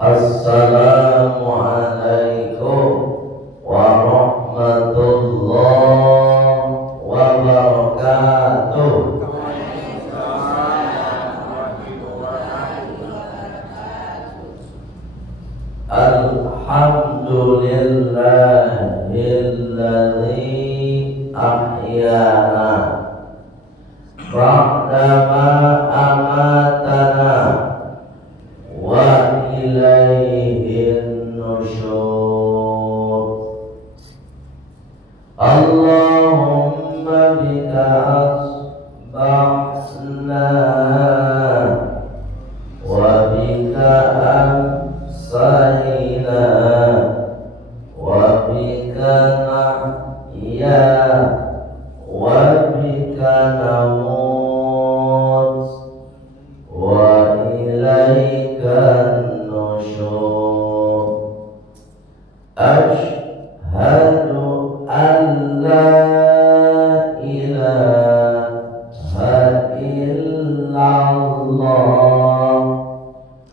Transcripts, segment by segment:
Assalamualaikum warahmatullahi wabarakatuh. Alhamdulillahilladzi ahyana ba'dama amatana wa ilaihin nusyur. Allahumma bika asbahna wa bika amsayna wa bika nahya wa bika namut wa ilaikan nusyur. Ashhadu an la ilaha illallah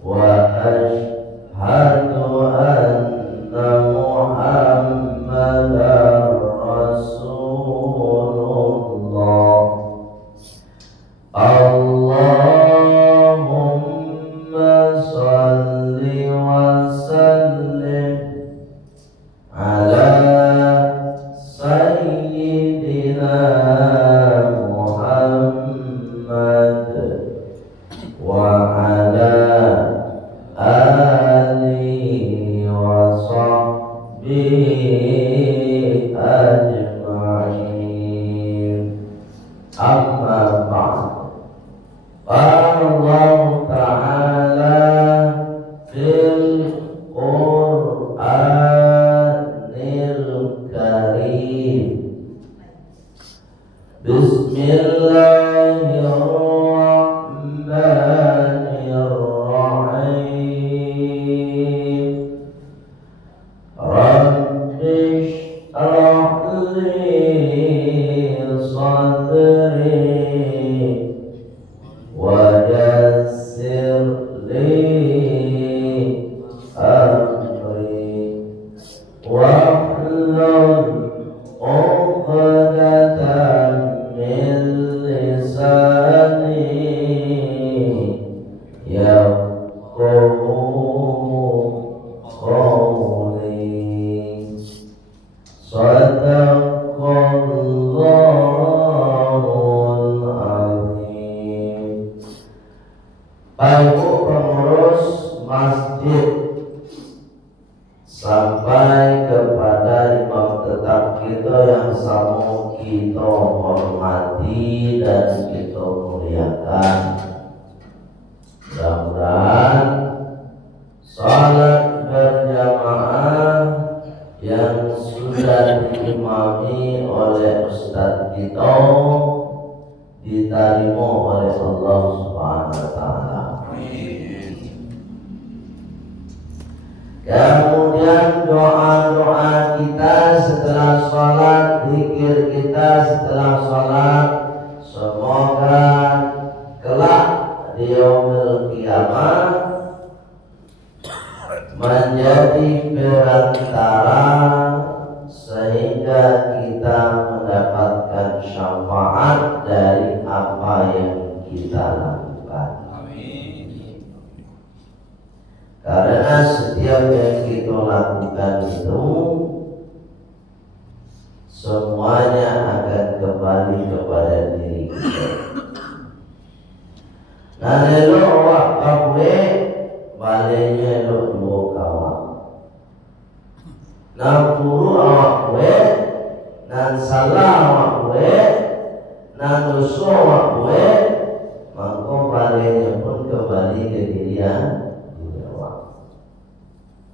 wa ashhadu anna Muhammadar Rasulullah. Allahumma salli wa sallim ala sayyidina Muhammad wa ala alihi wa sahbihi ajma'in. Amma ba'd. Allah Ta'ala fil Qur'anil Karim. Bismillahirrahmanirrahim. Rabbi shrah li sadri wa yassir li amri wahlul 'uqdatam min lisani yafqahu qawli. Shadaqallahul azim. Bapak pengurus masjid sampai kepada imam tetap kita yang sama kita hormati dan kita muliakan. Mudah-mudahan salat berjamaah yang sudah diimami oleh Ustadz kita diterima oleh Allah Subhanahu wa Ta'ala. Kemudian doa-doa kita setelah sholat, zikir kita setelah sholat, semoga kelak di yaumil qiyamah menjadi perantara sehingga kita mendapatkan syafaat dari apa yang kita lakukan. Karena setiap yang kita lakukan itu semuanya akan kembali kepada diri kita. Nah, lalu awak kabwe baliknya lo dua kawan. Nah, puru awak kwe, nan salah awak kwe, nan dosa awak kwe, maka baliknya pun kembali ke diri awak.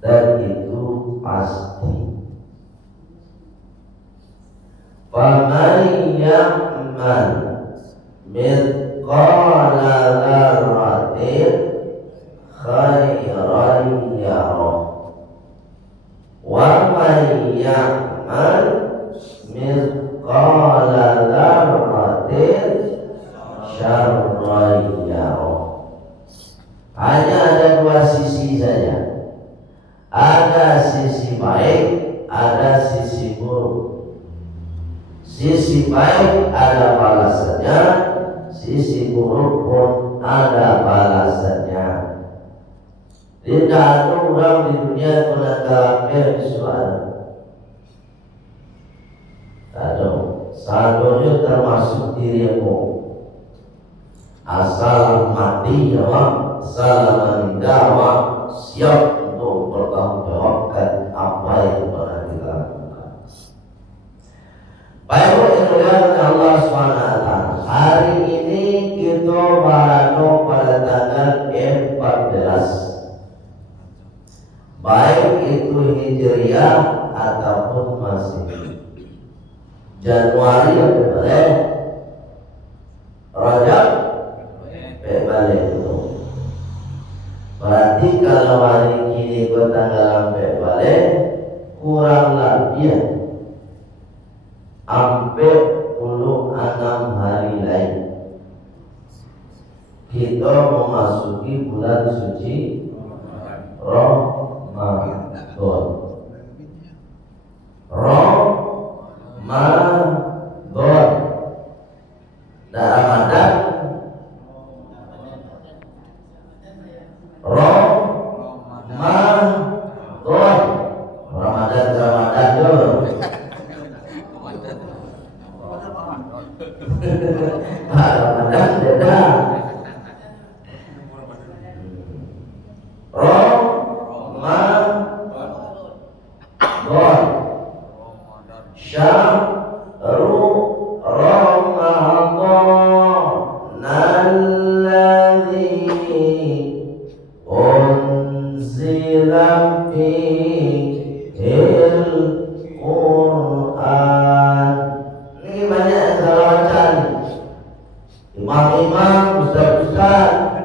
Dan itu pasti. Faman ya'mal mithqala dzarratin khairan yarah wa man ya'mal mithqala saja. Ada sisi baik, ada sisi buruk. Sisi baik ada balasannya, sisi buruk pun ada balasannya. Tidak ada orang di dunia yang menanggalkan soal. Satunya termasuk dirimu. Asal mati jawab, asal meninggal siap untuk bertanggungjawabkan apa yang pernah kita lakukan. Baik yang oleh Allah SWT, hari ini kita berada pada tanggal 14. Baik itu Hijriah ataupun Masehi. Januari boleh, Rajab boleh itu. Berarti kalau hari ini tanggal boleh, kurang lebih 46 hari lain kita memasuki bulan suci Ramadan. Ramadan. Ramadan dulu. Ramadan beda. Syahrul Ramadan alladzi unzila fihil Quran. Ini banyak yang salah baca nih. Imam-imam, ustaz-ustaz.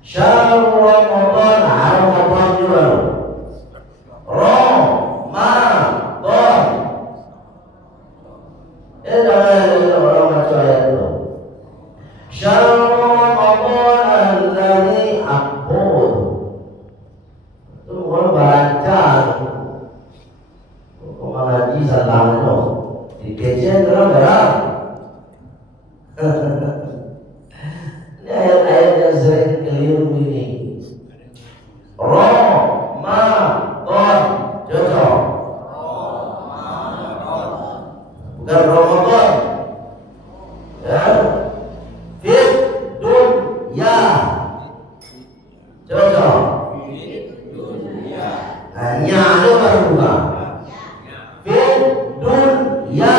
Syahrul Ramadan, Ramadan juga. Ini ayat-ayat yang sering keliru ini. Ramadan cocok, bukan Ramadan. Ya, fit dunya cocok. Hanya ada baru bukan. Fit dunya,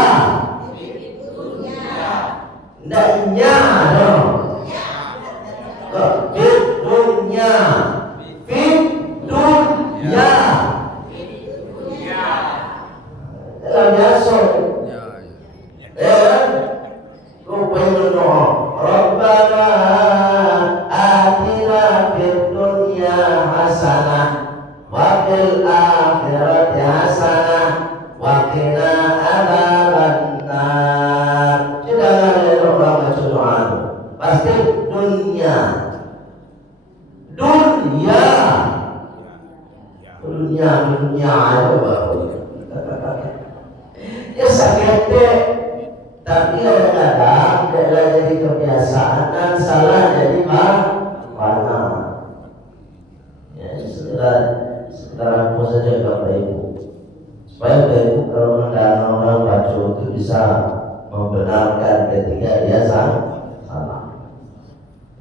ndaknya dong. Fit dunya, fit dunya. Dalam biasa. Lupa berdoa. Rabbana atina fid dunya hasanah wa fil akhirati hasanah wa qina adzabannar. Jangan ada orang baca doa. Pasti dunia. Dunia itu baru. Ya sakit, tapi kadang-kadang tidak jadi kebiasaan dan salah jadi mana. Ya sekedar aku saja Bapak Ibu, supaya Bapak Ibu kalau mendengar orang baca itu bisa membenarkan ketika dia salah.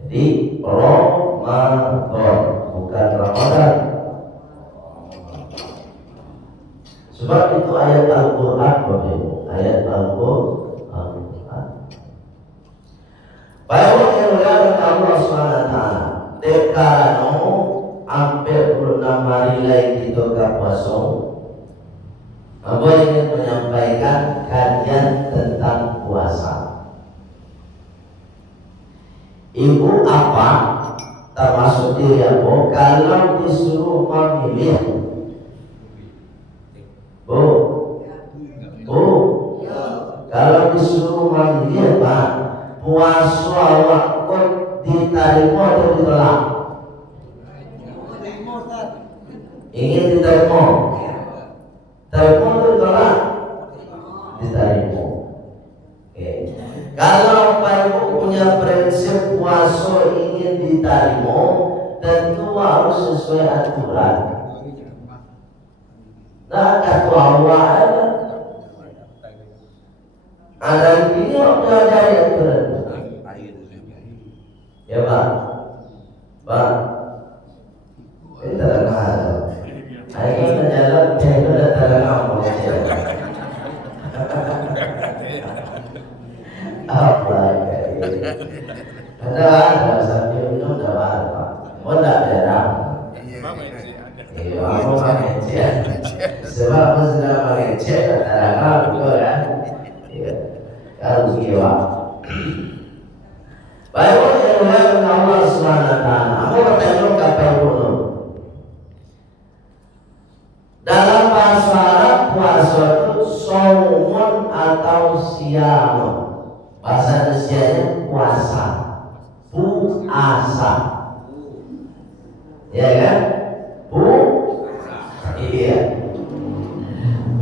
Jadi Ramadan bukan Ramadan. Sebab itu ayat Al-Quran, Bapak Ibu, ayat Al-Quran. Baik yang Allah SWT, dekano hampir 26 hari lagi kita ke puasa. Apa ingin menyampaikan kajian tentang puasa. Ibu apa termasuk diri aku kalau disuruh memilih, kalau disuruh memilih apa puasa waktu diterima atau ditolak? Ingin diterima. Terima itu tolak. Diterima. Kalau Pak Ibu punya prinsip puasa ingin diterima, tentu harus sesuai aturan. Nah, kata Allah ada video ada aturan. Ya Pak, kita dengar. Ayo kita jalan, kita terangkan apa ada sambil minum ada mau tak ada aku mengecek sebab aku sedang mengecek terangkan betul kan kalau jiwa baik oleh Allah SWT aku bertanya kepada Ibu dalam bahasa Arab puasa itu saumun atau siamun. Bahasa Indonesianya puasa, puasa, ya kan? Iya,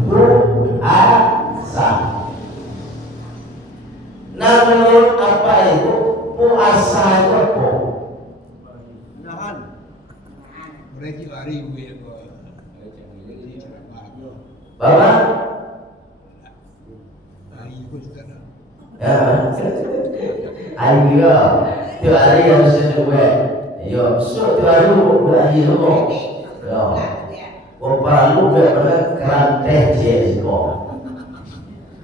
puasa. Nah menurut apa itu puasa itu apa? Nahan. Mereka lari Bapak? Ya, ayo, tu hari yang sedua, yo, so tu hari bukan ayo, yo, opa lu benar keranteh jesco.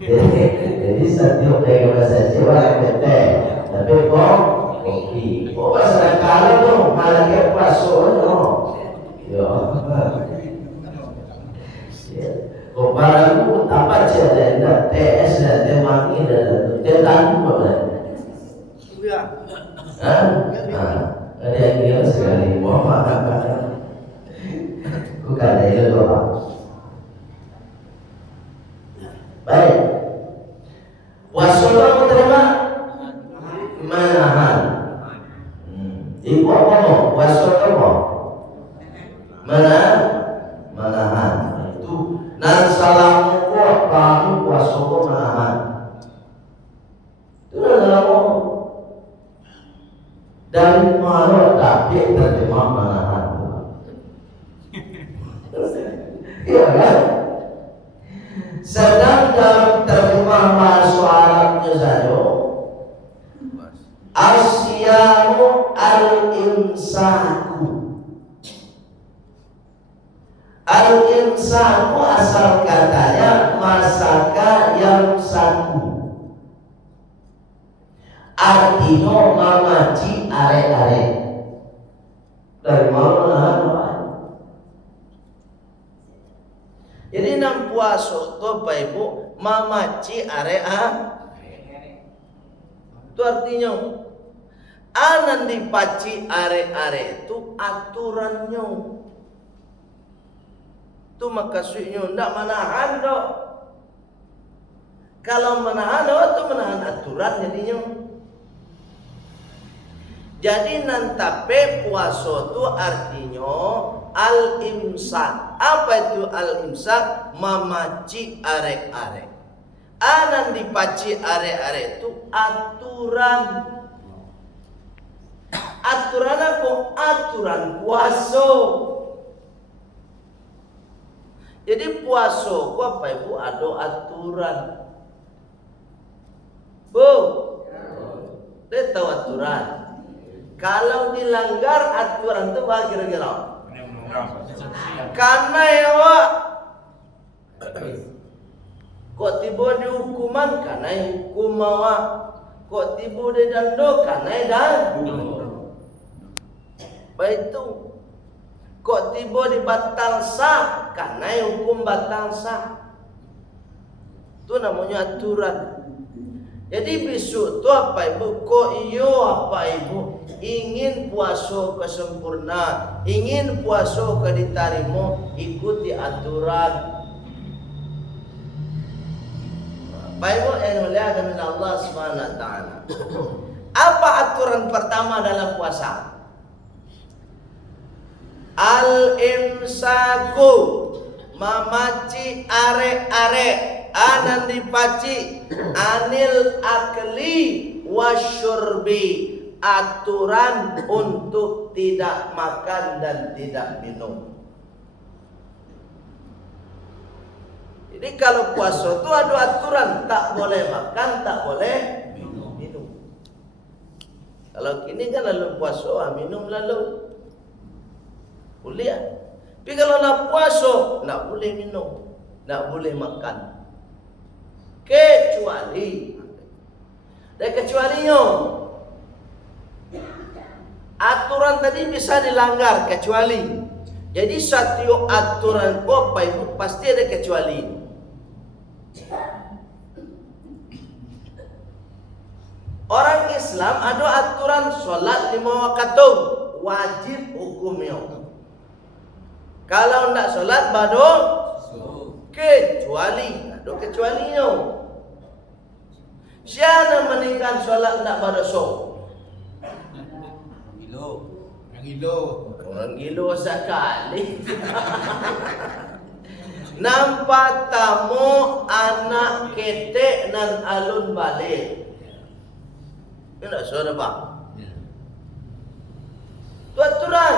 Jadi setiap day bahasa Jawa bete, tapi kok kopi, kok bahasa kalau tu malah ke paso no, yo. Barang apa cerita dah TS dah demangi dah telan mana? Iya. Ada yang dia sekali mama. Bukan dia doa. Baik. Puasa kamu terima? Menahan. Ibu apa mau? Puasa kamu? Menahan. Dan salah kuat kamu puasa menahan. Itu adalah dari mana tapi terjemah menahan. Iya kan? Sedang dalam terjemah bahasa Arabnya saja, asyamu al-imsaku. Al-imsaku asal katanya masaka yang saku. Artinya mamaci are-are. Dari mana? Jadi nang puasa tu Bapak Ibu mamaci are-are. Itu artinya anan dipaci are-are itu aturannya. Itu maksudnya tidak menahan dok. Kalau menahan itu menahan aturan jadinya. Jadi nantape puasa itu artinya al-imsak. Apa itu al-imsak? Mamaci arek-arek. Anan dipaci arek-arek itu aturan. Aturan apa? Aturan puasa. Jadi puasa apa Ibu ada aturan. Bu, dia tahu aturan. Kalau dilanggar aturan itu apa kira-kira? Karena ya Wak, kok tiba di hukuman karena hukum Wak. Kok tiba di dando karena dando. Baik itu. Kok tiba dibatal sah karena hukum batal sah. Itu namanya aturan. Jadi besok tu apa Ibu? Kok iyo apa Ibu? Ingin puasa kesempurna, ingin puasa ke diterima, ikuti aturan. Bapak Ibu yang mulia dengan Allah SWT. Apa aturan pertama dalam puasa? al-imsaku mamaci are-are anan dipaci anil akli wasyurbi aturan untuk tidak makan dan tidak minum. Jadi kalau puasa itu ada aturan, tak boleh makan, tak boleh minum. Kalau kini kan lalu puasa, minum lalu boleh. Tapi kalau nak puasa, nak boleh minum, nak boleh makan. Kecuali aturan tadi bisa dilanggar kecuali. Jadi satu aturan apa itu pasti ada kecuali. Orang Islam ada aturan sholat 5 waktu wajib hukumnya. Kalau tidak sholat bado kecuali ada kecualinya. Siapa meninggal sholat tidak bado Orang gilo sekali. Nampak tamu anak ketek dan alun balik. Ini tak suara pak. Itu aturan.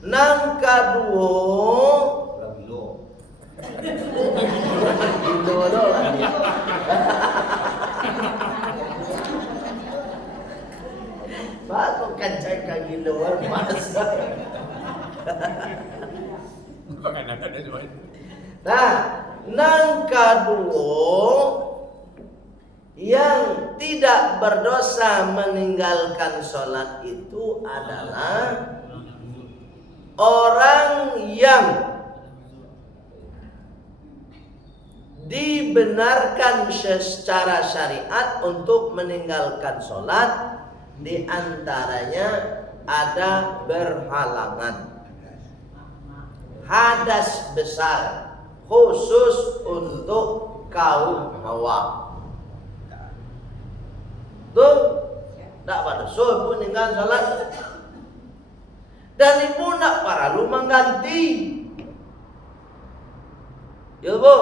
Nang kedua gilo doang. Pak kok kancai gilo masa. Nah, nang kedua yang tidak berdosa meninggalkan sholat itu adalah orang yang dibenarkan secara syariat untuk meninggalkan sholat, di antaranya ada berhalangan, hadas besar khusus untuk kaum hawa. Tuh, tak pada pun meninggalkan sholat. Dan ibu nak perlu mengganti. Ya bu.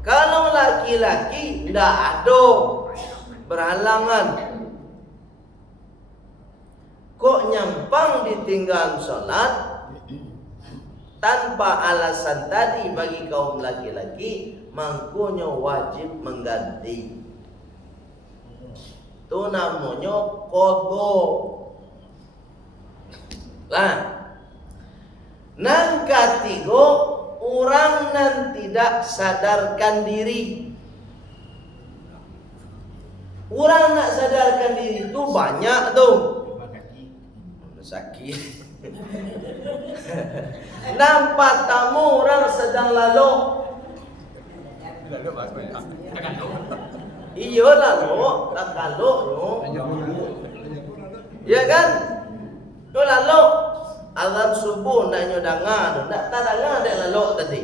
Kalau laki-laki tidak ada berhalangan, kok nyampang ditinggal sholat tanpa alasan tadi bagi kaum laki-laki, mangkunya wajib mengganti. Itu namanya qadha. Lah, nang ketiga orang nan tidak sadarkan diri. Orang nak sadarkan diri itu banyak tuh. Sakit. Nampak tamu orang sedang lalu. Iya lalu, tak kalau no. Ya kan? Tu lalu azan subuh nak nyodangan, nak tadangan dek lalu tadi.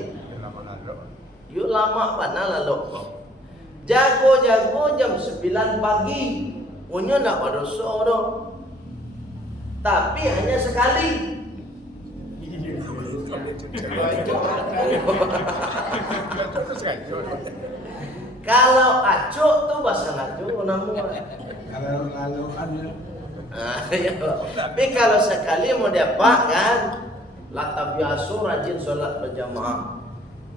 Yuk lama mana lalu. Jago-jago jam 9 pagi. Punya nak pada sore. Tapi hanya sekali. Kalau acuk tuh bahasa acuk namanya. Tapi kalau sekali mau dapat kan, lata biasa rajin sholat berjamaah.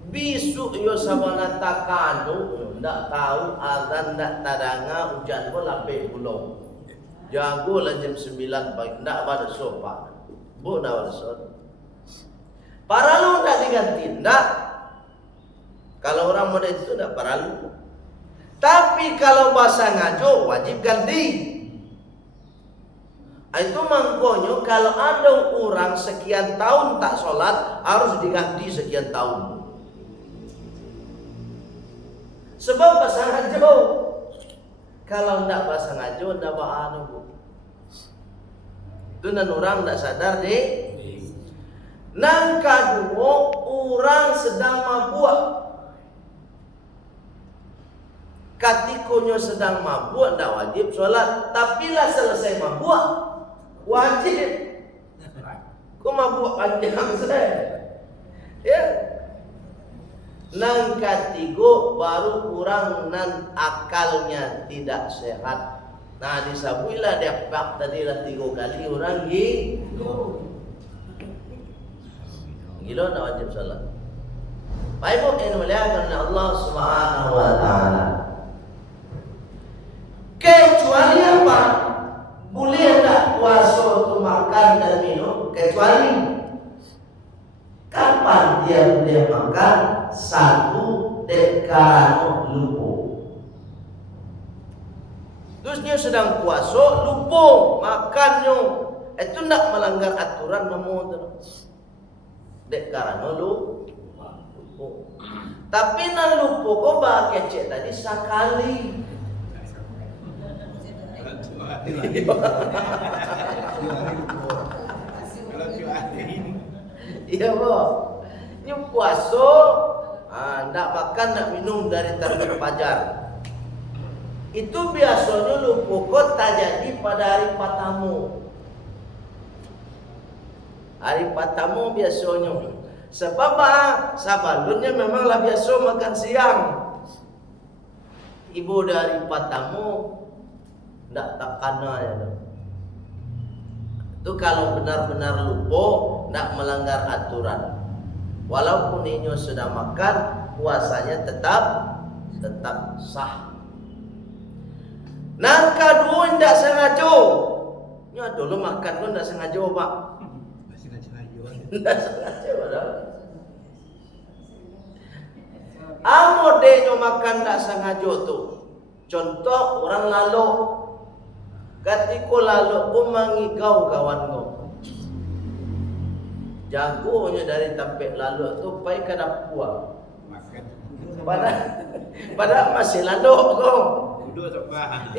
Bisu yo sabana takanu, ndak tahu azan ndak tadanga hujan pun lape belum. Jago lah jam 9 pagi, ndak pada sopa. Bu ndak pada sopa. Para lu ndak diganti, ndak. Kalau orang muda itu ndak paralu. Tapi kalau bahasa ngajo wajib ganti. Itu mangkonyo kalau ada orang sekian tahun tak sholat harus diganti sekian tahun. Sebab bahasa ngajo, kalau ndak bahasa ngajo ndak baanu. Itu nan orang ndak sadar deh. Nang kedua orang sedang mabuk. Katikonya sedang mabuk ndak wajib sholat, tapi lah selesai mabuk wajib. mabuk panjang saya. Ya. Nang ketiga baru kurang nan akalnya tidak sehat. Nah disabuilah dia pak tadi lah 3 kali orang gila nak wajib salat. Baik yang dimuliakan oleh Allah Subhanahu wa taala. Kecuali apa? Boleh tak puasa itu makan dan minum? Kecuali kapan dia boleh makan? Satu karena lupa. Terus dia sedang puasa lupa makannya. Itu nak melanggar aturan namun terus. Karena lupa. Tapi nak lupa kau bah kecek tadi sekali. Iya boh. Ini puasa, nak makan, nak minum dari terbit fajar. Itu biasanya lupa kok tak jadi pada hari pertama. Hari pertama biasanya. Sebab sebelumnya memanglah biasa makan siang. Ibu dari pertama tak kena ya. Itu kalau benar-benar lupa, tak melanggar aturan. Walaupun inyo sudah makan, puasanya tetap sah. Nang kedua tidak sengaja. Nyo dulu makan pun tidak sengaja, Pak. Masih sengaja. Tidak sengaja, Pak. Amode nyo makan tidak sengaja tu. Contoh orang lalu. Ketika lalu ku mangigau kawan kau. Jagonya dari tampik lalu tu pai ke dapur. Padahal masih lalu kau. Duduk tak apa.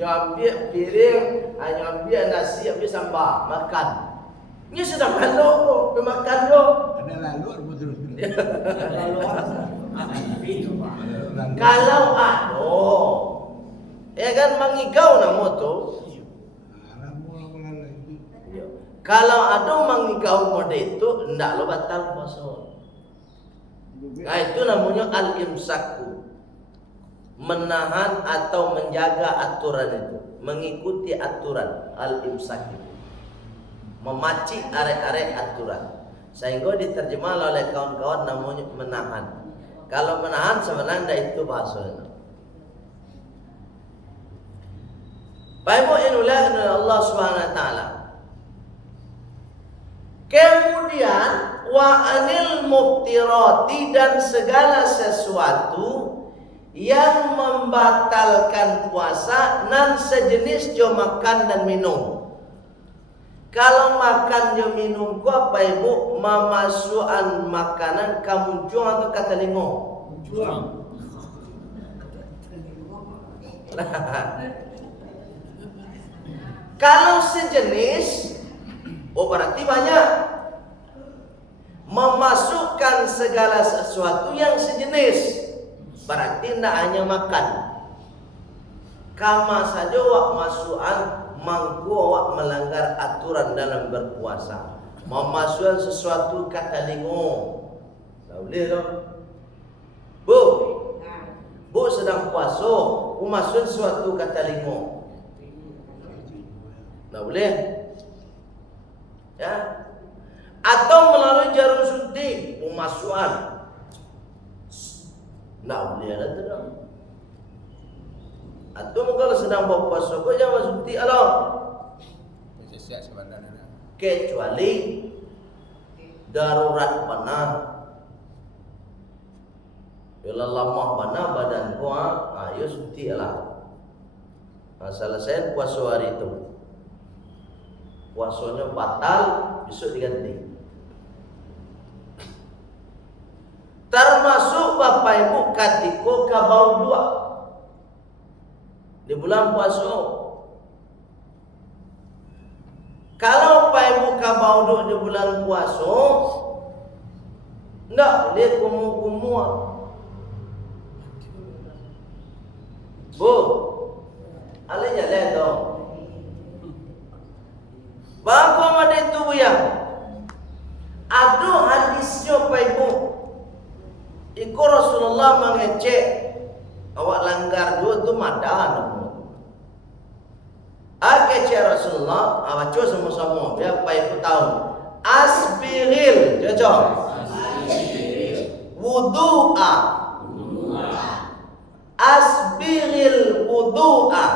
Nyo ambil piring, nyo ambil nasi, ambil sambal, makan. Ni sedang lalu kau, makan kau. Ada lalu ada terus. Kalau ada, ya kan mangigau nama tu. Kalau ada mangigau mode itu, ndak lo batal puasa. Nah itu namanya al-imsaku, menahan atau menjaga aturan itu, mengikuti aturan al-imsak itu, memacik arek-arek aturan. Sehingga diterjemah oleh kawan-kawan namanya menahan. Kalau menahan sebenarnya itu bahasanya. Baik inulah Allah Subhanahu wa taala. Kemudian wa anil muftirati, dan segala sesuatu yang membatalkan puasa nan sejenis jo makan dan minum. Kalau makan jo minum ku apa ibu? Mamasuan makanan kamuncung atau katalingo? Muncung. Kalau sejenis, oh berarti banyak. Memasukkan segala sesuatu yang sejenis, berarti tidak hanya makan. Kama saja wak masukan mangku wak melanggar aturan dalam berpuasa. Memasukkan sesuatu kata lingo. Tak boleh dong. Bu sedang puasa, masukkan sesuatu kata lingo. Tak boleh. Ya. Atau melalui jarum suntik pemasukan. Tak boleh ada tu. Atau kalau sedang berpuasa kau jangan suntik Allah. Siap sebenarnya. Kecuali darurat panah. Bila lamah panah badan kau, ayo suntik lah. Selesai puasa hari itu. Puasanya batal, besok diganti. Termasuk Bapak Ibu ketika kabau dua di bulan puasa. Kalau Bapak Ibu kabau dua di bulan puasa, tidak boleh kumur-kumur. Bu, alihnya lihat dong. Bangko itu ya? Ada hadisnya Pak Ibu. Iku Rasulullah mengecek awak langgar dua tu madan. Kecek Rasulullah, baca sama-sama biar Pak Ibu tahu. Asbiril, jajah. Wudu'a. Asbiril wudu'a.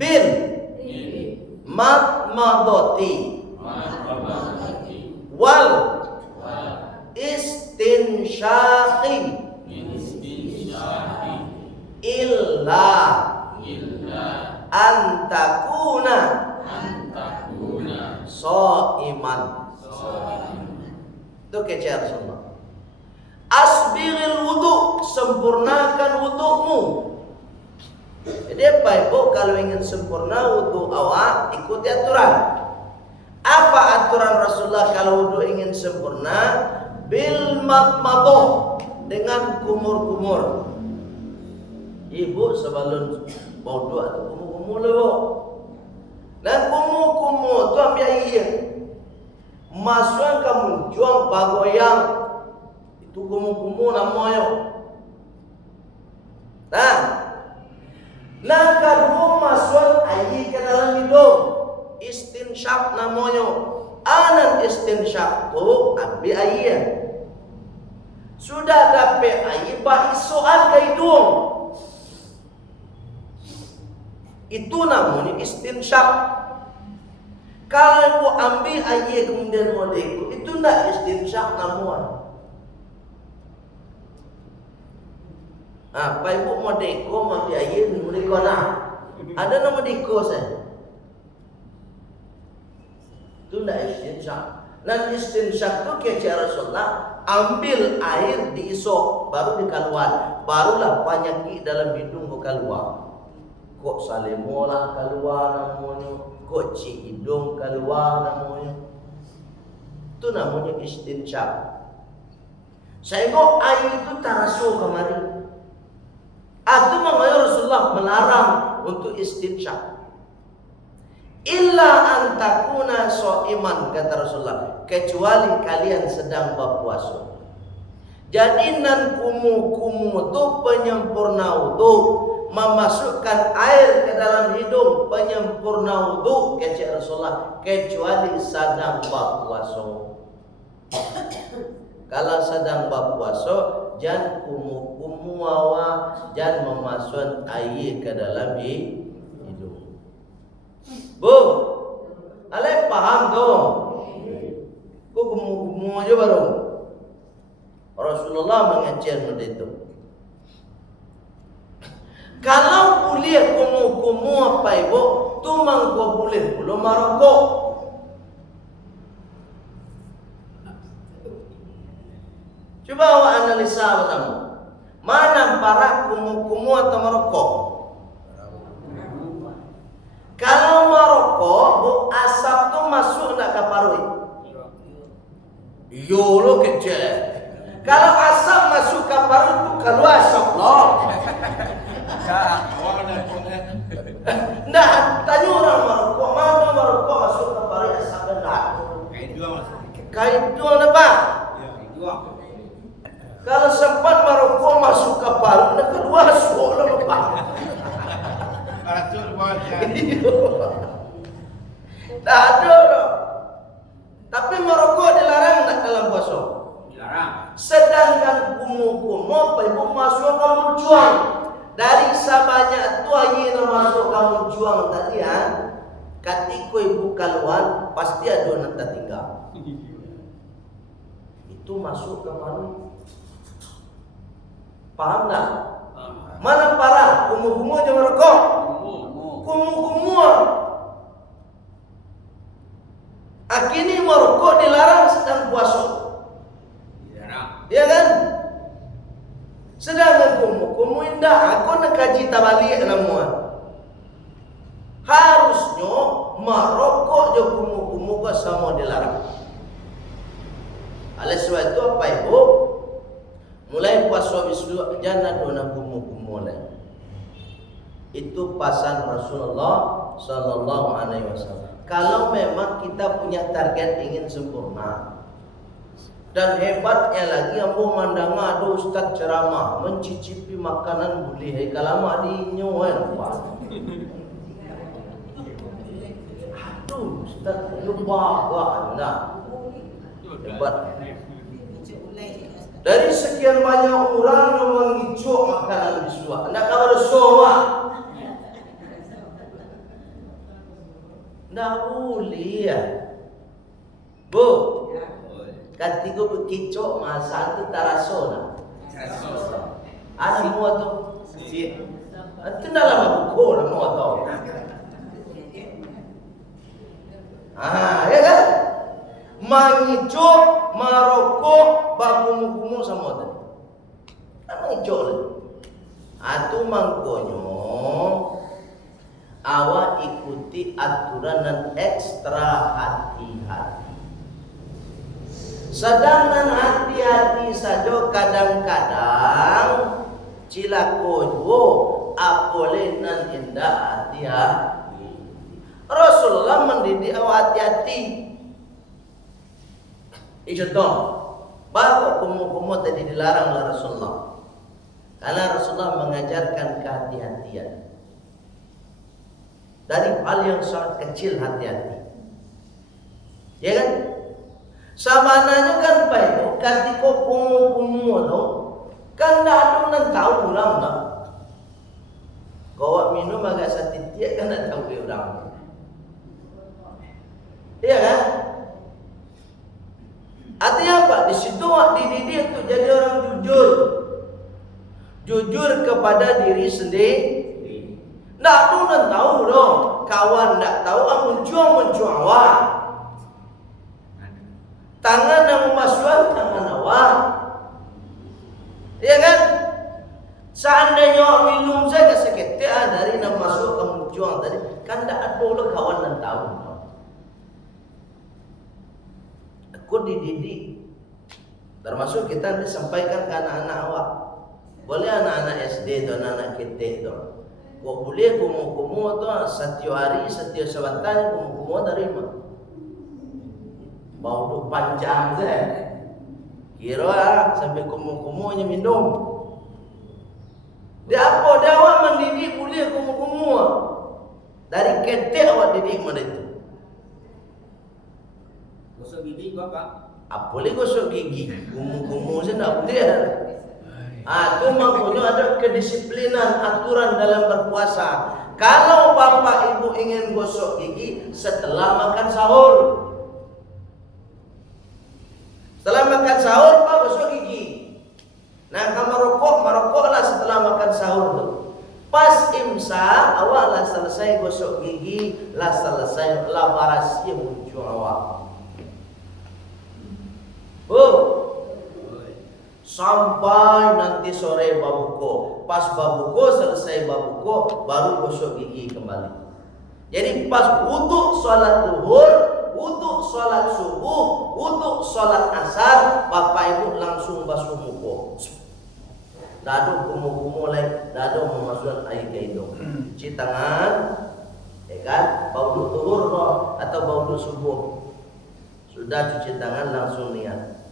Bil madmadati wal istinsyaqi illa antakuna so'iman. Itu kecil semua. Asbiril wudu, sempurnakan wudumu. Jadi Bapak Ibu kalau ingin sempurna wudu awak, ikuti aturan. Apa aturan Rasulullah kalau wudu ingin sempurna? Bil madmadah, dengan kumur-kumur. Ibu sebelum wudu atau kumur-kumur dulu. Dan kumur-kumur tu ambil air. Masukkan kamu juang bagoyang. Itu kumur-kumur namanya. Nah, kedua masuk air ke dalam hidung, istinsyak namanya. Anan istinsyak tu ambil air. Sudah dapat air, pak isuan ke hidung. Itu namanya istinsyak. Kalau ibu ambil air kemudian mau dekut, itu tidak istinsyak namanya. Pak Ibu mau deko, mau air, mau deko nak. Ada nama deko saya. Itu tidak istinsyak. Dan istinsyak itu kecil Rasulullah, ambil air diisok, baru dikeluar. Barulah penyakit dalam hidung keluar. Kok salemola keluar namanya, kok cik hidung keluar namanya. Itu namanya istinsyak. Sehingga air itu terasuh kemarin. Atau maknanya Rasulullah melarang untuk istinsyak. Illa antakuna so'iman, kata Rasulullah, kecuali kalian sedang berpuasa. Jadi nan kumu-kumu itu penyempurna wudu, memasukkan air ke dalam hidung penyempurna wudu, kata Rasulullah, kecuali sedang berpuasa. Kalau sedang berpuasa, jangan kumu-kumu awak, jangan memasukkan air ke dalam hidung. Bu, alek paham dong? Kok kumu-kumu aja baru? Rasulullah mengajar seperti itu. Kalau boleh kumu-kumu apa ibu, tu mangko boleh belum merokok. Coba awak analisa pertama. Mana para kumu-kumu atau merokok? Kalau merokok, bu asap tu masuk nak ke paru? Yo lo kecil. Kalau asap masuk ke paru tu keluar asap loh. Ndak tanya orang merokok, mana merokok masuk ke paru asap enggak? Kain dua apa? Kalau sempat merokok masuk ke paru, nak keluar asap loh pak. Tak ada loh. Tapi merokok dilarang tak dalam puasa? Dilarang. Sedangkan kumu-kumu apa ibu masuk kamu juang. Dari sebanyak tu air yang masuk kamu juang tadi ya. Ketika ibu keluar pasti ada yang tertinggal. Itu masuk ke paru. Paham tak? Mana parah? Kumu-kumu aja merokok. Kumu-kumu. Akhirnya merokok dilarang sedang puasa. Ya kan? Sedangkan kumu indah, aku nak kaji tabalik nama. Harusnya merokok je kumu ke sama dilarang. Oleh sebab itu apa ibu? Mulai puasa bisu jangan dona kumu lah. Itu pesan Rasulullah Sallallahu Alaihi Wasallam. Kalau memang kita punya target ingin sempurna, dan hebatnya lagi ambo mandang ada ustaz ceramah mencicipi makanan boleh kalau mak dinyo nampak. Aduh ustaz lupa nah. Hebat. Dari sekian banyak orang yang mengicuk makanan biswa, nak kabar soa. Ndak boleh ya. Bu. Ketika berkicuk masa itu tarasona. Ada muat tu. Itu dalam buku lah muat tu. Ya kan? Mengicuk, marokok, baku-mukumu sama tadi. Kan mengicuk lagi. Itu mangkonyo. Awak ikuti aturan dan ekstra hati-hati. Sedangkan hati-hati saja kadang-kadang cilakojo apole nan indah hati-hati. Rasulullah mendidik awak hati-hati. Contoh, bahwa kumu-kumu tadi dilarang oleh Rasulullah. Karena Rasulullah mengajarkan kehati-hatian. Dari hal yang sangat kecil hati-hati. Ya kan? Samananya kan baik, ketika kumu-kumu tu kan dah ada nan tahu orang lah. Kau minum agak setitik kan dah tahu dia orang. Iya kan? Artinya apa? Di situ dididik untuk jadi orang jujur. Jujur kepada diri sendiri. Ndak ada nan tahu dong. Kawan ndak tahu, mencuang awak. Tangan yang memasukkan tangan awak. Iya kan? Seandainya awak minum saja seketik dari yang masuk ke mencuang tadi, kan tak ada pula kawan yang tahu. Aku dididik. Termasuk kita disampaikan ke anak-anak awak. Boleh anak-anak SD atau anak-anak ketik tu. Kok boleh kumu-kumu tu setiap hari, setiap sabatan kumu-kumu dari mana? Mau duk panjang je. Kira sampai kumu-kumunya minum. Dia apa? Dia awak mendidik boleh kumu-kumu. Dari ketik awak didik mana itu. Gosok gigi gua apa? Apa boleh gosok gigi? Kumu-kumu je tak boleh. Itu maknanya ada kedisiplinan aturan dalam berpuasa. Kalau bapak ibu ingin gosok gigi setelah makan sahur. Setelah makan sahur, Pak gosok gigi. Nah, kalau merokoklah setelah makan sahur tu. Pas imsak, awak lah selesai gosok gigi, lah selesai lah barasi muncul awak. Sampai nanti sore babuko. Pas babuko, selesai babuko, baru gosok gigi kembali. Jadi pas wuduk sholat duhur, wuduk sholat subuh, wuduk sholat asar, bapak ibu langsung basuh muka. Dadu kumu-kumu lain, dadu memasukkan air ke hidung. Cuci tangan, ya kan? Bau duk duhur atau bau duk subuh. Sudah cuci tangan langsung niat.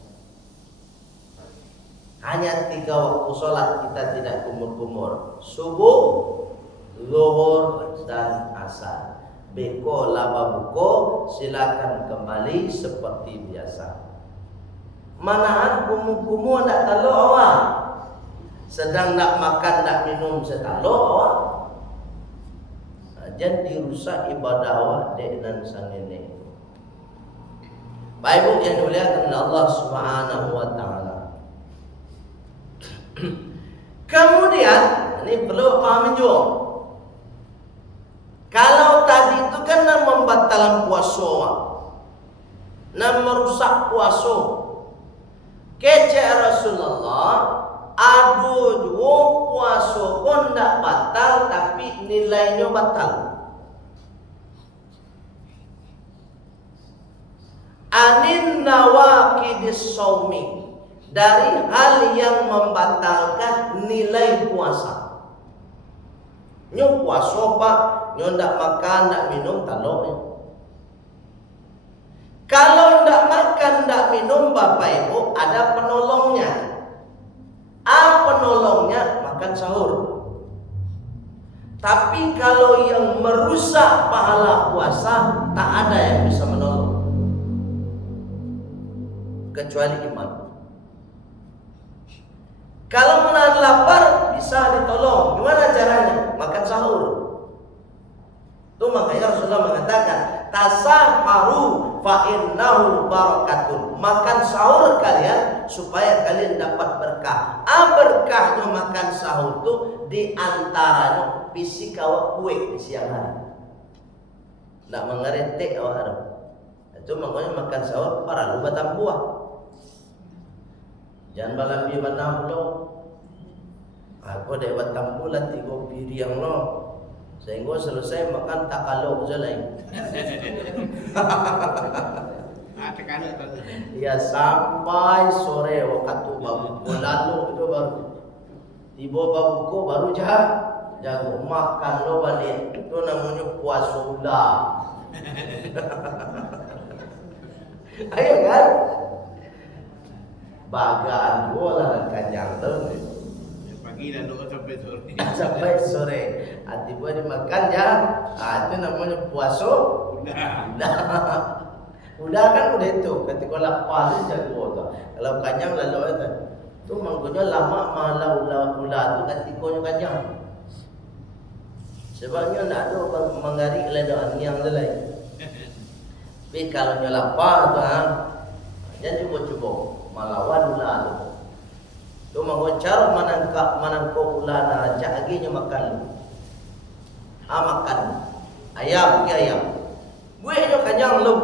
Hanya 3 waktu sholat kita tidak kumur-kumur. Subuh, zuhur dan asar. Beko laba buko, silakan kembali seperti biasa. Manahan kumu-kumu nak taluk awak. Sedang nak makan, nak minum setaluk awak. Jadi rusak ibadah awak dengan sang ini. Baik ibu yang dimuliakan Allah Subhanahu wa taala. Kemudian ini perlu paham juga. Kalau tadi itu kan membatalkan puasa, merusak puasa. Kece Rasulullah, aduh juga puasa pun tidak batal, tapi nilainya batal. Anin nawaqidis shaumi, dari hal yang membatalkan nilai puasa. Nyo puasa pak, nyo ndak makan, ndak minum talok. Kalau ndak makan, ndak minum Bapak Ibu, ada penolongnya. Penolongnya makan sahur. Tapi kalau yang merusak pahala puasa, tak ada yang bisa menolong kecuali iman. Kalau menahan lapar bisa ditolong. Gimana caranya? Makan sahur. Itu makanya Rasulullah mengatakan, tasaharu fa innahu barakatun. Makan sahur kalian supaya kalian dapat berkah. Berkahnya makan sahur itu diantaranya fisik awak kue di siang hari. Tidak mengeretek awak. Itu makanya makan sahur para lu batang buah. Jangan balambi banam lo. Aku dek batang bulan 3 piring lo. Sehingga selesai makan tak kalau je lain. Ya sampai sore waktu babuku lalu itu baru tiba babuku baru jago makan lo balik. Itu namanya puasa udah. Ayo kan? Bagaan dua lah kanyang tu. Pagi dan doa sampai sore. Sampai sore. Tiba dimakan ya. Itu namanya puasa. Udah kan udah itu. Ketika lapar jago tu. Kalau kanyang lalu itu. Tu maknanya lama malah ulah tu ketikanya kanyang. Sebabnya nak ada orang mengarik ledaan yang lain. Tapi kalau dia lapar tu jadi cuba malawan ulah tu. Tu mengocar manangkau ulah na jagi nya makan. Makan ayam ke ayam. Buat nya kanyang lu.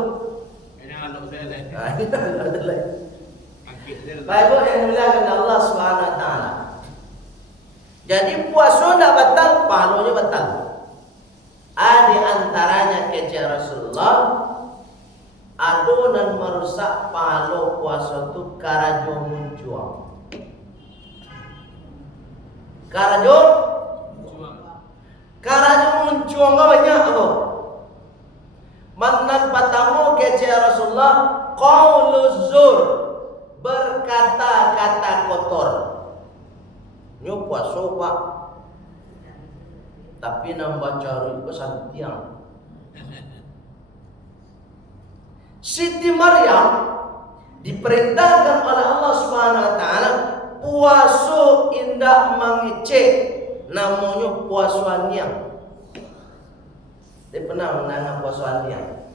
Kanyang lu saya lain. Baik yang dimuliakan Allah Subhanahu wa taala. Jadi puasa ndak batal, pahalanya batal. Di antaranya kece Rasulullah adonan merusak pahala puasa tu karajo muncuang. Karajo muncuang banyak apa? Manan patamu kece Rasulullah qauluz zur, berkata-kata kotor. Nyo puasa pak, tapi nambah cari pesan tiang. Siti Maryam diperintahkan oleh Allah Subhanahu wa taala puasa indah mengecek, namanya puasa niang. Dia pernah menangan puasa niang.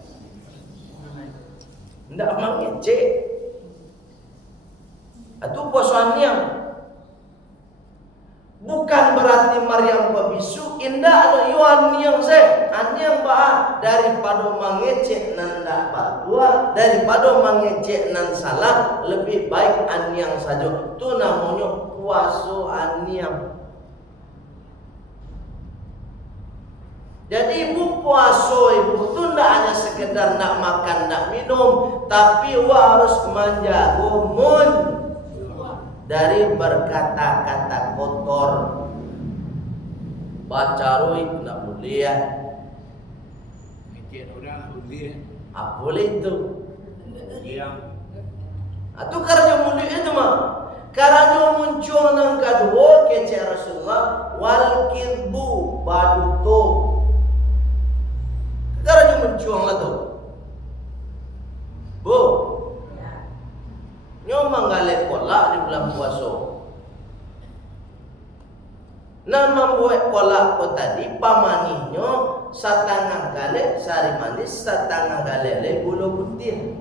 Indah mengecek. Atau puasa niang. Bukan berarti Maryam bisu indah ada yuan niang se aniang bah daripada mengecek nan dak batua, daripada mengecek nan salah, lebih baik aniang saja. Itu namanya puasa aniang. Jadi ibu puasa ibu tu tidak hanya sekedar nak makan nak minum, tapi harus menjaga dari berkata-kata kotor. Baca roi nak mulia. Mikir orang mulia. Apa itu? Yang Itu karena mulia itu mah. Karena muncul nang kedua kece Rasulullah wal kirbu baduto. Karena muncul lah tu. Bu. Nyo manggalek kolak di bulan puasa. Nah membuat kolak ko tadi pamaninyo setengah galek sari manis, setengah galek gula putih.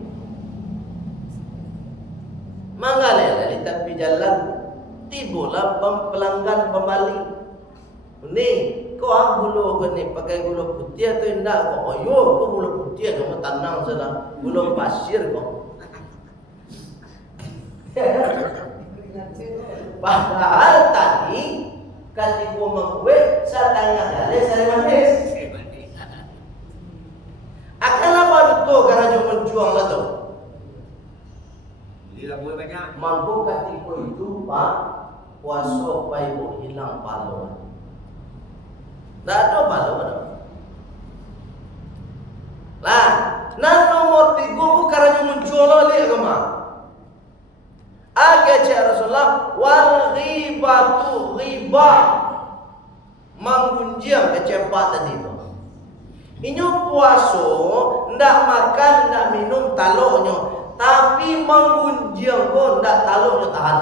Manggalek di tepi jalan tibolah pelanggan pembalik. Ni kau gula ni pakai gula putih atau indah kau? Oh yo, kau gula putih kamu tanang sana, gula pasir kau. Padahal tadi ketika membuat setengah galek sari manis. Akan apa itu karena menjuang lah tu? dia buat banyak. Mampu ketika itu pak puasa pak ibu hilang pahala. Tak ada palu ada. Lah, nan nomor 3 ku karanya muncul oleh agama. Aga cakap Rasulullah wal ghibatu ghiba. Menggunjing kecepat tadi tu. Inyo puaso ndak makan ndak minum taluknya, tapi menggunjing pun ndak taluknya tahan.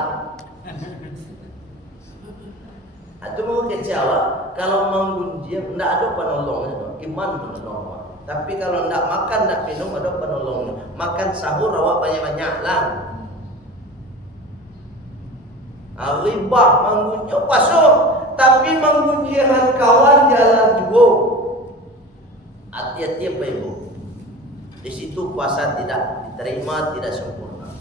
Itu mau kecewa kalau menggunjing ndak ada penolongnya, iman penolong. Tapi kalau ndak makan ndak minum ada penolongnya. Makan sahur awak banyak-banyak lah. Riba menggunjing puasa, tapi menggunjing kawan jalan dua. Hati-hati apa ibu? Di situ puasa tidak diterima, tidak sempurna.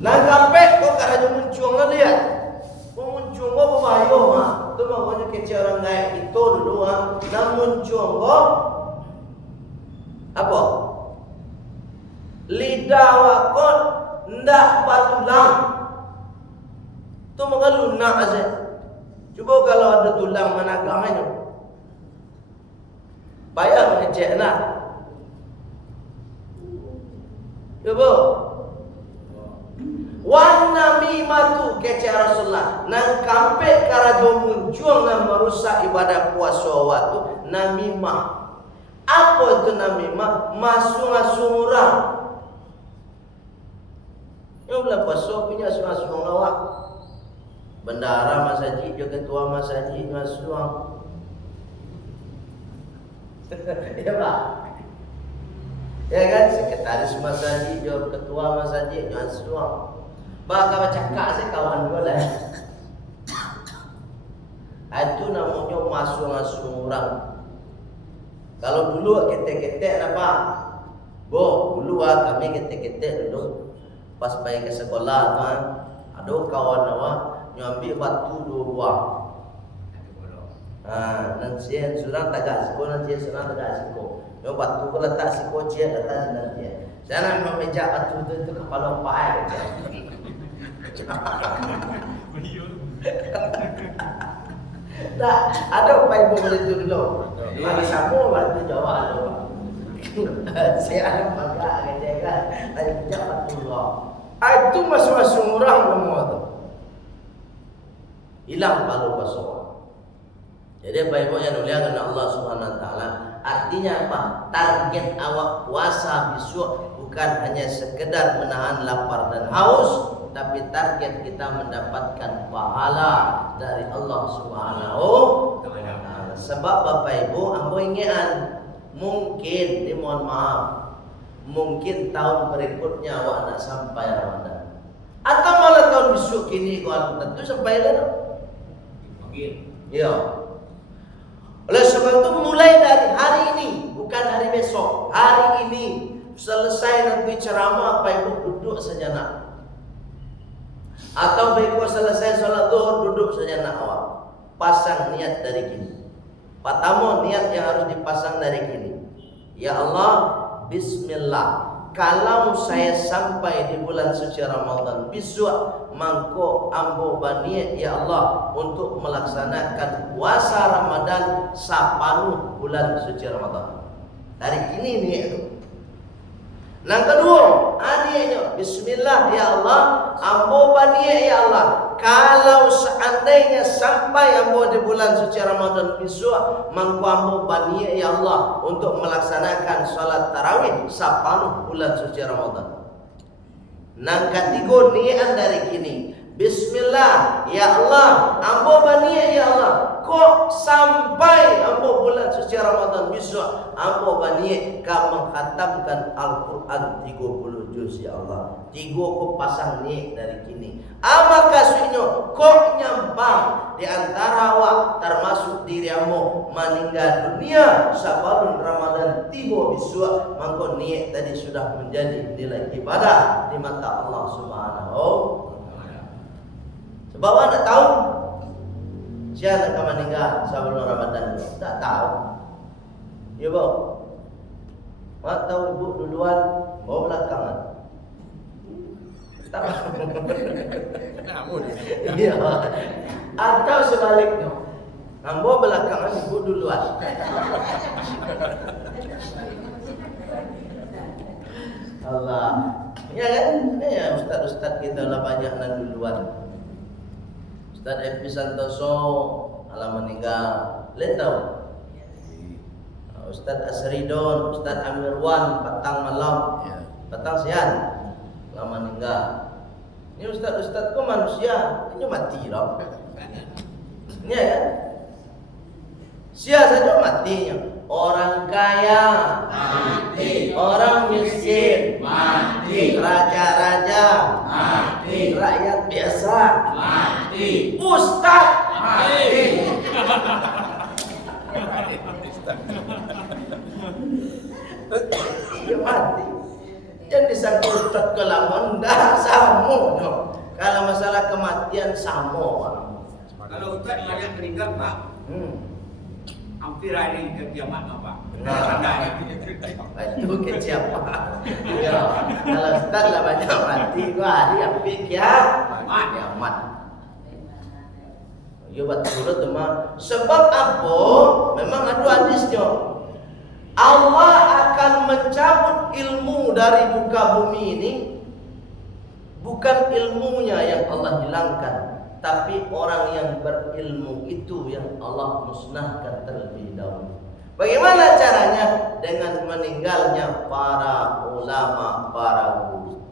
Nah sampai kok karena muncul dia. Muncul kok bahaya mah. Tu makanya kecil orang naik itu dulu ah. Nah muncul kok apa? Lidah wakot ndak batulang. Tu maka lunak aja. Cuba kalau ada tulang managangnya. Bayang ngecek lah. Cuba. Wan namimatu kecek Rasulullah. Nang kampe karajo muncul nang merusak ibadah puasa waktu namimah. Apa itu namimah? Masung-masung orang. Yang belah puasa punya masung-masung lawak. Bendara masjid, juga ketua masjid masung. Ya Pak. Ya kan, sekretaris masjid, juga ketua masjid masung. Bah kalau cakap saya kawan gue lah. Itu namanya masuk-masuk orang. Kalau dulu ketek-ketek apa? Dulu kami ketek-ketek dulu. Pas pergi ke sekolah kan, ada kawan awak nyambil batu 2 buah. Nanti surang tagak siko, nanti surang tagak siko. Yo batu ko letak siko cia letak nanti. Jangan memejak batu itu kepala pai. Tak, ada apa ibu itu dulu. Mana sapu batu Jawa ada. Saya ada bangga kerja kan. Ada pejabat dulu. Itu masing-masing orang semua tu. Hilang palu pasal. Jadi Bapak yang muliakan Allah Subhanahu Wa Taala, artinya apa? Target awak puasa besok bukan hanya sekedar menahan lapar dan haus, tapi target kita mendapatkan pahala dari Allah Subhanahu Wa Taala. Sebab Bapak Ibu, ambo ingat mungkin, mohon maaf, mungkin tahun berikutnya awak nak sampai Ramadan, atau malah tahun besok ini kau tentu sampai dah. Mungkin. Ya. Oleh sebab itu mulai dari hari ini, bukan hari besok, hari ini selesai nanti ceramah, Bapak Ibu duduk sejenak. Atau Bapak Ibu selesai sholat zuhur duduk sejenak awak. Pasang niat dari kini. Pertama niat yang harus dipasang dari kini. Ya Allah, Bismillah. Kalau saya sampai di bulan suci Ramadan besok, mangko ambo baniat ya Allah untuk melaksanakan puasa Ramadan separuh bulan suci Ramadan. Dari kini nih itu. Yang kedua, adanya Bismillah ya Allah, ambo baniat ya Allah. Kalau seandainya sampai ambo di bulan suci Ramadan besok, mangko ambo baniat ya Allah untuk melaksanakan salat tarawih separuh bulan suci Ramadan. Nang ketiga niat dari kini. Bismillah ya Allah, ambo baniat ya Allah. Kok sampai ambo bulan suci Ramadan besok, ambo baniat ka mengkhatamkan Al-Quran 30 juz ya Allah. 3 ko pasang niat dari kini. Ama kasuinyo kok nyampang di antara awak termasuk dirimu meninggal dunia sebelum Ramadan tiba besok, maka niat tadi sudah menjadi nilai ibadah di mata Allah Subhanahu wa taala. Sebab anda tahu siapa yang meninggal sebelum Ramadan? Tak tahu. Ya bu, mak tahu ibu duluan, bawa belakangan. Namun. Iya. Atau sebaliknya. Nambo belakangan ibu duluan. Allah. Ya kan? Ya ustaz-ustaz kita lah banyak nan duluan. Ustaz Epi Santoso alam meninggal. Lihat tahu? Ustaz Asridon, Ustaz Amirwan petang malam. Petang siang alam meninggal. Ini ustaz-ustaz kok manusia, ini mati loh. Ini ya kan? Sia saja matinya. Orang kaya mati, orang miskin mati, raja-raja mati, rakyat biasa mati, ustaz mati. Ya mati. Jangan disangka ustaz kelamun dah samo no. Kalau masalah kematian samo. Kalau ustaz banyak meninggal Pak, hampir hari kiamat Pak. Itu ke siapa? Ya, kalau ustaz lah banyak mati, gua hari hampir kiamat. Ya betul teman. Sebab apa? Memang ada hadisnya. Allah akan mencabut ilmu dari muka bumi ini. Bukan ilmunya yang Allah hilangkan, tapi orang yang berilmu itu yang Allah musnahkan terlebih dahulu. Bagaimana caranya? Dengan meninggalnya para ulama, para guru.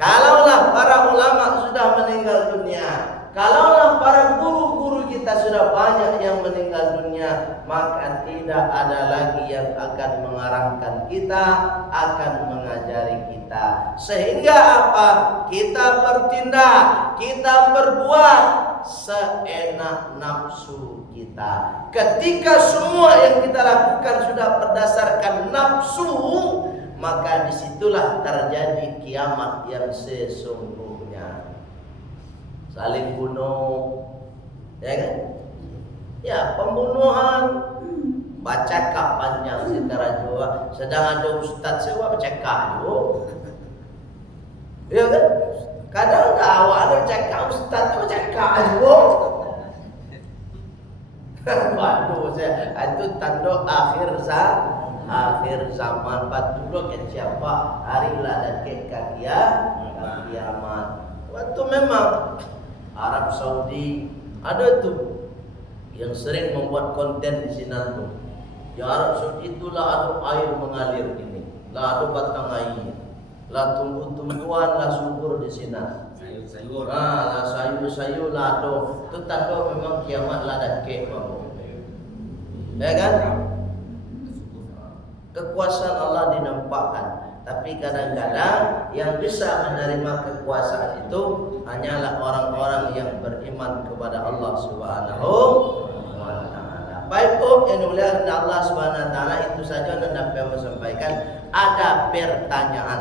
Kalaulah para ulama sudah meninggal dunia, kalaulah para guru-guru kita sudah banyak yang meninggal dunia, maka tidak ada lagi yang akan mengarahkan kita, akan mengajari kita. Sehingga apa? Kita bertindak, kita berbuat seenak nafsu kita. Ketika semua yang kita lakukan sudah berdasarkan nafsu, maka disitulah terjadi kiamat yang sesungguhnya. Saling bunuh, ya kan? Ya, pembunuhan, baca panjang secara Jawa. Sedang ada ustaz sewa baca juga. Ya kan? Kadang awak ada cakap ustaz tu cakap juga. Waduh, itu tanda akhir zaman. Patutlah ke siapa hari lah dekat kiamat. Waktu memang Arab Saudi ada tuh yang sering membuat konten di sini tuh. Di Arab Saudi itulah ada air mengalir ini, lah ada batang air, lah tumbuh-tumbuhan, lah subur di sini. Sayur-sayur. Lah sayur-sayur lah ada. Itu tanda memang kiamat lah dekat baru. Ya kan? Kekuasaan Allah dinampakkan, tapi kadang-kadang yang bisa menerima kekuasaan itu hanyalah orang-orang yang beriman kepada Allah Subhanahu wa taala. Baik Bu, yang dimuliakan Allah Subhanahu wa taala, itu saja yang dapat saya sampaikan. Ada pertanyaan.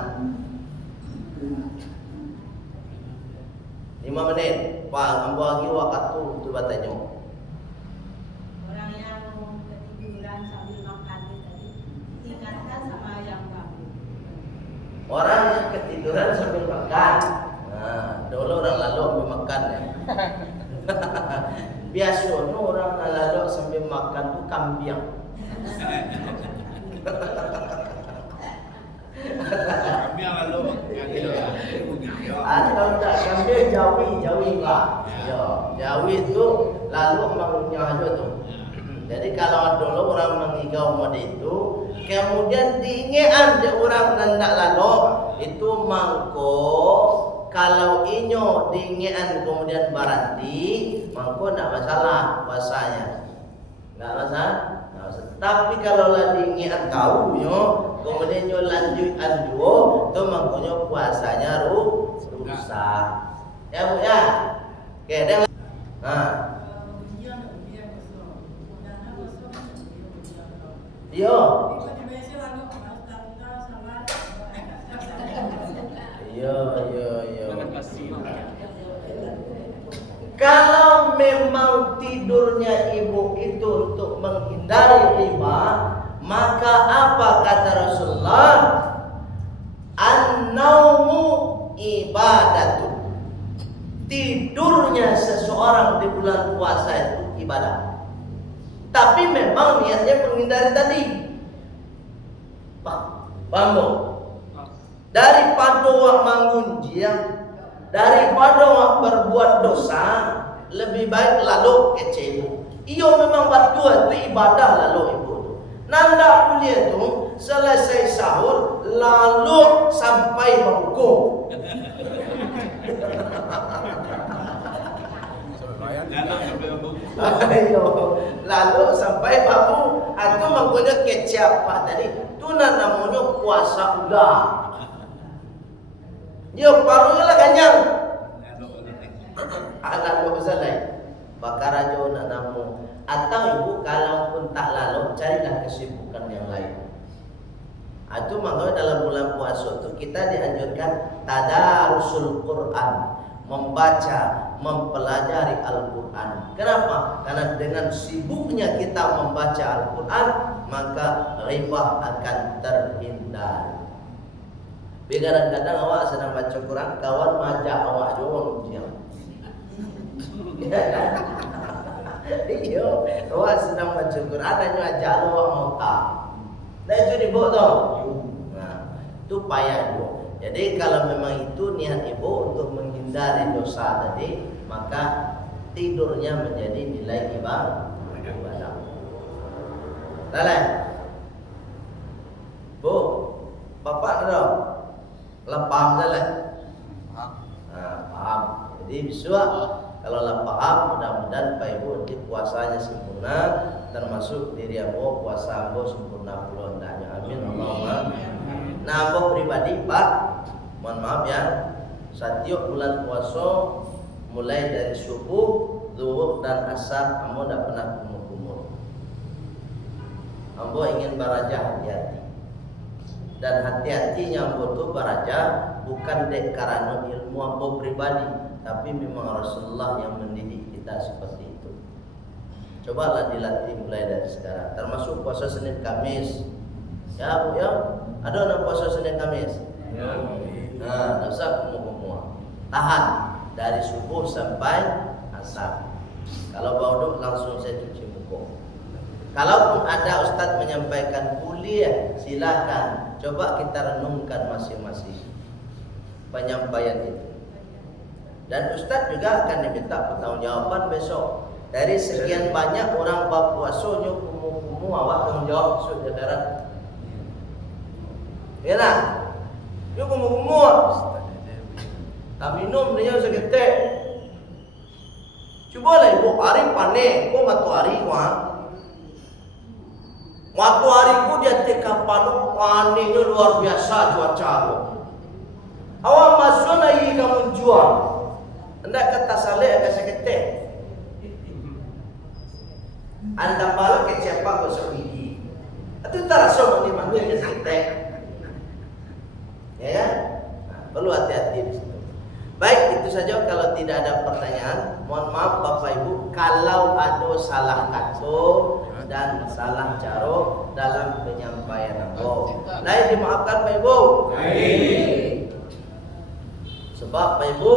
5 menit. Pak, ambo lagi waktu untuk bertanya. Orang yang ketiduran sambil makan tadi, ingatkan sama yang bangun. Orang yang ketiduran sambil makan. Nah, dulu orang lalu sambil makan ya. Biasanya orang lalu sambil makan tuh kambiang. Kami yang lalu Atau tak kambiang jawi lah. Ya, jawi itu lalu mengunyah aja tuh. Jadi kalau dulu orang mengigau mode itu, kemudian diingetan di orang nandak lalu itu mangko. Kalau inyo diingetan kemudian baranti, mangko tidak masalah puasanya, tidak masalah. Tapi kalau lah diingetan kau nyo, kemudian nyo lanjutkan juga, itu mangkonyo puasanya rusak. Ya Bu ya. Oke, dan Yo. Kalau memang tidurnya ibu itu untuk menghindari riba, maka apa kata Rasulullah? An-naumu ibadatu. Tidurnya seseorang di bulan puasa itu ibadah. memang niatnya menghindari tadi. Paham? Daripada wak mangunjiang, daripada wak berbuat dosa, lebih baik lalu kecebu. Iyo memang batu itu ibadah lalu ibu. Nanda kuliah tu selesai sahur lalu sampai berhukum. Ayo, lalu sampai babu atau menggunakan kecap tadi. Tu namanya puasa udah. Yo parulah kanyang. Anak besar lain. Bakar aja nak namu. Atau ibu kalaupun tak lalu carilah kesibukan yang lain. Itu makanya dalam bulan puasa itu kita dianjurkan tadarusul Quran, membaca, mempelajari Al-Quran. Kenapa? Karena dengan sibuknya kita membaca Al-Quran, maka ribah akan terhindar. Kadang-kadang awak sedang baca Quran, kawan majak awak doang diam. Iya, awak sedang baca Quran hanya ajak awak mau tak. Nah itu dibuat tau. Nah, itu payah ibu. Jadi kalau memang itu niat ibu untuk menghindari dosa tadi, maka tidurnya menjadi nilai ibadah. Dah. Bu, bapak ada paham dah lah. Paham. Jadi besok kalau lah paham, mudah-mudahan Pak Ibu nanti puasanya sempurna, termasuk diri ambo puasa ambo sempurna puluh hendaknya. Amin Allahumma. Nah ambo pribadi Pak, mohon maaf ya, setiap bulan puasa mulai dari subuh, zuhur dan asar ambo tidak pernah kumur-kumur. Ambo ingin baraja hati-hati. Dan hati-hatinya ambo tu baraja bukan dek karena ilmu ambo pribadi, tapi memang Rasulullah yang mendidik kita seperti itu. Cobalah dilatih mulai dari sekarang. Termasuk puasa Senin Kamis. Ya Bu ya, ada orang puasa Senin Kamis. Ya. Nah, tak usah kumur-kumur. Tahan dari subuh sampai asar. Kalau baru langsung saya cuci muka. Kalaupun ada Ustadz menyampaikan kuliah, silakan. Coba kita renungkan masing-masing penyampaian itu. Dan Ustadz juga akan diminta pertanggungjawaban besok. Dari sekian banyak orang berpuasa nyo kumu-kumu awak tanggung jawab sudah darat. Ya nak? Nyo kumu-kumu. Tak minum dia seketek. Cubalah ibu hari panen, kau matu hari kuah. Matu hari ku dia teka panu panennya luar biasa cuaca ku. Awak masuk lagi kamu jual. Hendak kata saleh agak seketek. Anda malah kecepak gosok gigi. Itu terasa di mana yang seketek. Ya, nah, perlu hati-hati di situ. Baik, itu saja. Kalau tidak ada pertanyaan, mohon maaf Bapak Ibu kalau ada salah kata dan salah cara dalam penyampaian aku. Lain dimaafkan Pak Ibu. Baik. Sebab Pak Ibu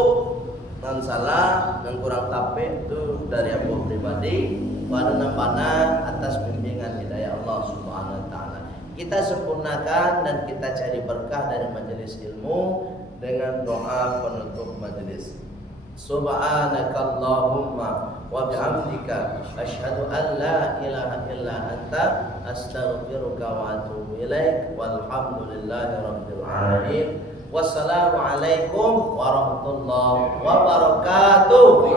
dan salah dan kurang tapik itu dari aku pribadi, pada nampana atas bimbingan hidayah Allah Subhanahu wa taala. Kita sempurnakan dan kita cari berkah dari majelis ilmu dengan doa penutup majelis. Subhanakallahumma wa bihamdika asyhadu an la ilaha illa anta astaghfiruka wa atubu ilaik. Walhamdulillahi rabbil alamin. Wassalamualaikum warahmatullahi wabarakatuh.